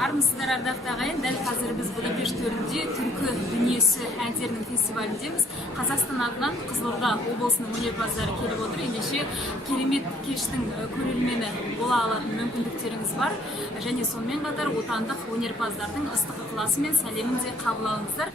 Армысыздар, ардақты ағайын. Дәл қазір біз Будапешт төрінде түркі дүниесі әндерінің фестиваліндеміз. Қазақстан атынан Қызылорда облысының өнерпаздары келіп отыр. Ендеше керемет кештің көрермені бола алатын мүмкіндіктеріңіз бар. Және сонымен қатар отандық өнерпаздардың ыстық ықыласы мен сәлемін де қабыл алыңыздар.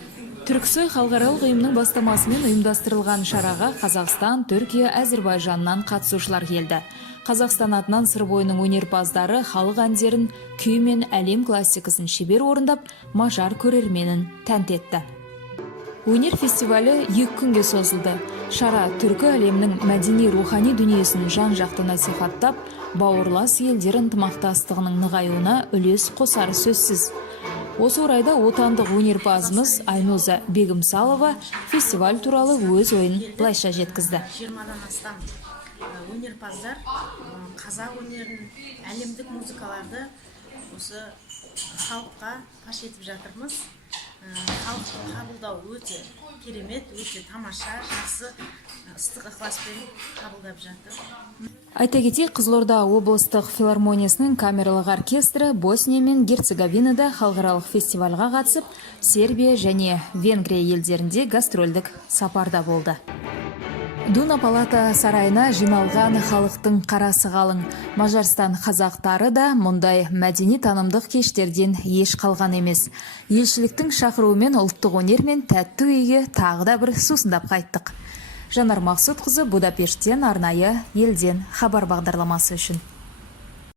Түрксой халықаралық ұйымның бастамасымен ұйымдастырылған шараға Қазақстан, Түркия, Әзербайжаннан қатысушылар келді. Қазақстан атынан сыр бойының өнерпаздары халық әндерін, күй мен әлем классикасын шебер орындап, мажар көрерменін тәнті етті. Өнер фестивалі 2 күнге созылды. Шара түркі әлемнің мәдени-рухани дүниесін жан-жақты насихаттап, бауырлас елдер ынтымақтастығының нығаюына үлес қосары сөзсіз. Осы орайда отандық өнерпазымыз Айноза Бегімсалова фестиваль туралы өз ойын былайша жеткізді. 20-дан астам өнерпаздар қазақ өнерін, әлемдік музыкаларды осы халыққа паш етіп жатырмыз. Халықтың қабылдау өте керемет, өте тамаша, жақсы, ыстық ықыласпен қабылдап жатыр. Айта кетейік, Қызылорда облыстық филармониясының камералық оркестрі Босния мен Герцеговинада халықаралық фестивальға қатысып, Сербия және Венгрия елдерінде гастрольдік сапарда болды. Дуна палата сарайына жиналған халықтың қарасы қалың. Мажарстан қазақтары да мұндай мәдени танымдық кештерден еш қалған емес. Елшіліктің шақыруымен ұлттық өнер мен тәтті үйге тағы да бір сусындап қайттық. Жанар Мақсұтқызы, Будапешттен арнайы елден хабар бағдарламасы үшін.